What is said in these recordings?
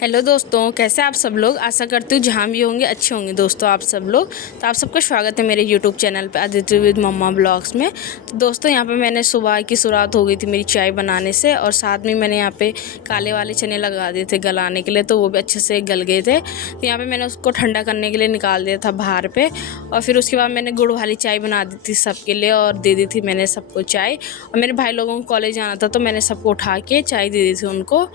Hello दोस्तों, कैसे आप सब लोग। आशा करती हूँ जहाँ भी होंगे अच्छे होंगे दोस्तों आप सब लोग। तो आप सबका स्वागत है मेरे यूट्यूब चैनल पे अदिति विद मम्मा ब्लॉग्स में। तो दोस्तों यहाँ पे मैंने सुबह की शुरुआत हो गई थी मेरी चाय बनाने से, और साथ में मैंने यहाँ पे काले वाले चने लगा दिए थे गलाने के लिए, तो वो भी अच्छे से गल गए थे। तो यहाँ पर मैंने उसको ठंडा करने के लिए निकाल दिया था बाहर पर, और फिर उसके बाद मैंने गुड़ वाली चाय बना दी थी सबके लिए और दे दी थी मैंने सबको चाय। और मेरे भाई लोगों को कॉलेज जाना था तो मैंने सबको उठा के चाय दे दी थी उनको।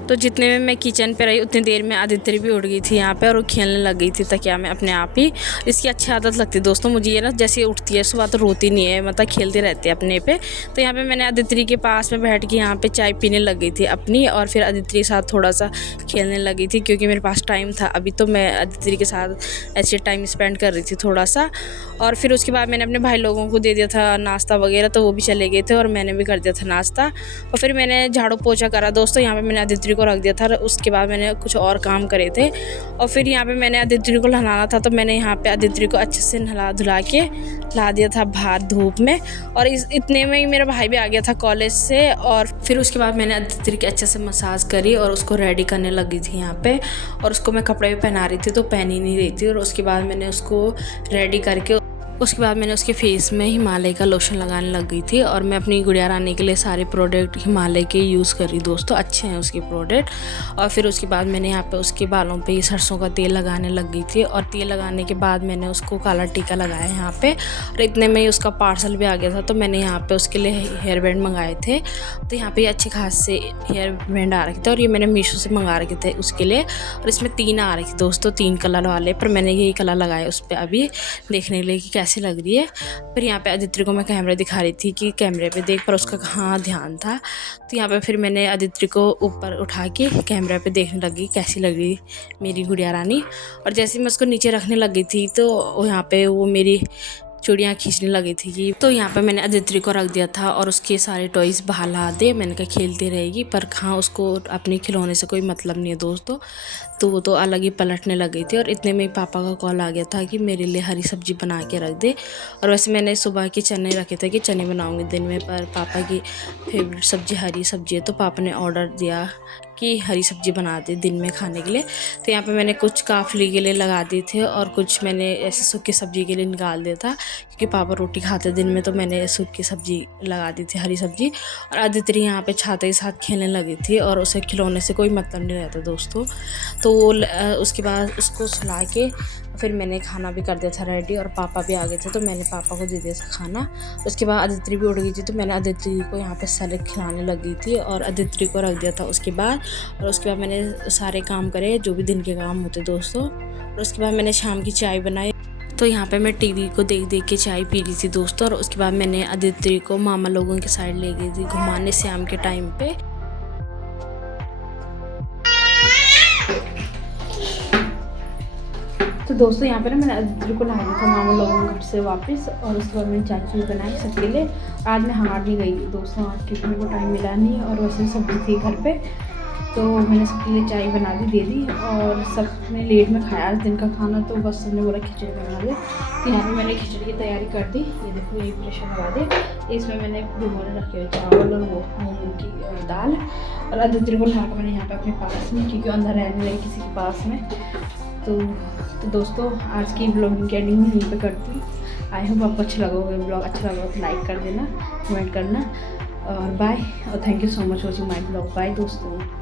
तो जितने में मैं किचन पे रही उतनी देर में आदित्य भी उठ गई थी यहाँ पे, और वो खेलने लग गई थी तकिया में अपने आप ही। इसकी अच्छी आदत लगती है दोस्तों मुझे ये ना, जैसे उठती है सुबह तो रोती नहीं है, मतलब खेलती रहती है अपने पे। तो यहाँ पे मैंने आदित्य के पास में बैठ के यहाँ पे चाय पीने लग गई थी अपनी, और फिर आदित्य के साथ थोड़ा सा खेलने लगी थी क्योंकि मेरे पास टाइम था अभी। तो मैं आदित्य के साथ ऐसे टाइम स्पेंड कर रही थी थोड़ा सा। और फिर उसके बाद मैंने अपने भाई लोगों को दे दिया था नाश्ता वगैरह, तो वो भी चले गए थे और मैंने भी कर दिया था नाश्ता। और फिर मैंने झाड़ू पोछा करा दोस्तों, यहाँ पे मैंने आदित्य को रख दिया था। उसके बाद मैंने कुछ और काम करे थे, और फिर यहाँ पे मैंने आदित्य को नहलाना था, तो मैंने यहाँ पे आदित्य को अच्छे से नहला धुला के ला दिया था बाहर धूप में। और इतने में ही मेरा भाई भी आ गया था कॉलेज से, और फिर उसके बाद मैंने आदित्य की अच्छे से मसाज करी और उसको रेडी करने लगी थी यहाँ पे। और उसको मैं कपड़े भी पहना रही थी तो पहन ही नहीं रही थी, और उसके बाद मैंने उसको रेडी करके उसके बाद मैंने उसके फेस में हिमालय का लोशन लगाने लग गई थी। और मैं अपनी गुड़िया रानी के लिए सारे प्रोडक्ट हिमालय के यूज़ कर रही दोस्तों, अच्छे हैं उसके प्रोडक्ट। और फिर उसके बाद मैंने यहाँ पे उसके बालों पे ये सरसों का तेल लगाने लग गई थी, और तेल लगाने के बाद मैंने उसको काला टीका लगाया यहाँ पे। और इतने में ही उसका पार्सल भी आ गया था, तो मैंने यहाँ पे उसके लिए हेयर बैंड मंगाए थे। तो यहाँ पे अच्छे खास से हेयर बैंड आ रखे थे, और ये मैंने मीशो से मंगा रखे थे उसके लिए। और इसमें 3 आ रखे थे दोस्तों, 3 कलर वाले, पर मैंने यही कलर लगाए उस पर अभी देखने के लिए कि कैसे लग रही है। फिर यहाँ पे आदित्य को मैं कैमरा दिखा रही थी कि कैमरे पे देख, पर उसका कहाँ ध्यान था। तो यहाँ पे फिर मैंने आदित्य को ऊपर उठा के कैमरा पे देखने लगी कैसी लग रही मेरी गुड़िया रानी। और जैसे मैं उसको नीचे रखने लगी थी तो यहाँ पे वो मेरी चूड़ियाँ खींचने लगी थी कि, तो यहाँ पे मैंने आदित्य को रख दिया था और उसके सारे टॉयज़ बाहर ला दे। मैंने कहा खेलती रहेगी, पर कहाँ उसको अपने खिलौने से कोई मतलब नहीं है दोस्तों। तो वो तो अलग ही पलटने लग गई थी। और इतने में पापा का कॉल आ गया था कि मेरे लिए हरी सब्जी बना के रख दे। और वैसे मैंने सुबह के चने रखे थे कि चने बनाऊंगी दिन में, पर पापा की फेवरेट सब्जी हरी सब्जी है, तो पापा ने ऑर्डर दिया कि हरी सब्जी बना दे दिन में खाने के लिए। तो यहाँ पे मैंने कुछ काफली के लिए लगा दिए थे, और कुछ मैंने ऐसे सूखी सब्जी के लिए निकाल दिया था क्योंकि पापा रोटी खाते दिन में, तो मैंने सूखी सब्जी लगा दी थी हरी सब्जी। और आदित्य यहाँ पे छाते के साथ खेलने लगी थी, और उसे खिलौने से कोई मतलब नहीं रहता दोस्तों। तो वो उसके बाद उसको सुला के फिर मैंने खाना भी कर दिया था रेडी, और पापा भी आ गए थे तो मैंने पापा को दे दिया था खाना। उसके बाद आदित्य भी उठ गई थी, तो मैंने आदित्य को यहाँ पे सैलेड खिलाने लगी थी और आदित्य को रख दिया था उसके बाद। और उसके बाद मैंने सारे काम करे जो भी दिन के काम होते दोस्तों। और उसके बाद मैंने शाम की चाय बनाई। तो यहाँ पे मैं टीवी को देख देख के चाय पी रही थी दोस्तों। और उसके बाद मैंने आदित्य को मामा लोगों के साइड ले गई थी घुमाने शाम के टाइम पे। तो दोस्तों यहाँ पे ना मैंने आदित्य को लाया था मामा लोगों के घर से वापस, और उसके बाद मैंने चाची बनाई सबके लिए। आज मैं हार नहीं गई दोस्तों, आज क्योंकि मेरे को टाइम मिला नहीं, और वैसे सब्जी थी घर पे, तो मैंने सबके लिए चाय बना दी दे दी। और सबने लेट में खाया आज दिन का खाना, तो बस सबने बोला खिचड़ी बना दे। तो यहाँ पे मैंने खिचड़ी की तैयारी कर दी। ये देखो ये प्रेशर लगा दे, इसमें मैंने भिगोने रखे हुए चावल और वो मूंग की दाल। और आदित्य को ला कर मैंने यहाँ पे अपने पास में, क्योंकि अंदर रहने लगी किसी के पास में। तो दोस्तों आज की ब्लॉगिंग की एडिंग यहीं पे करती हूँ। आई होप आपको अच्छा लगा होगा, ब्लॉग अच्छा लगा तो लाइक कर देना, कमेंट करना, और बाय। और thank you so much watching my blog. Bye दोस्तों।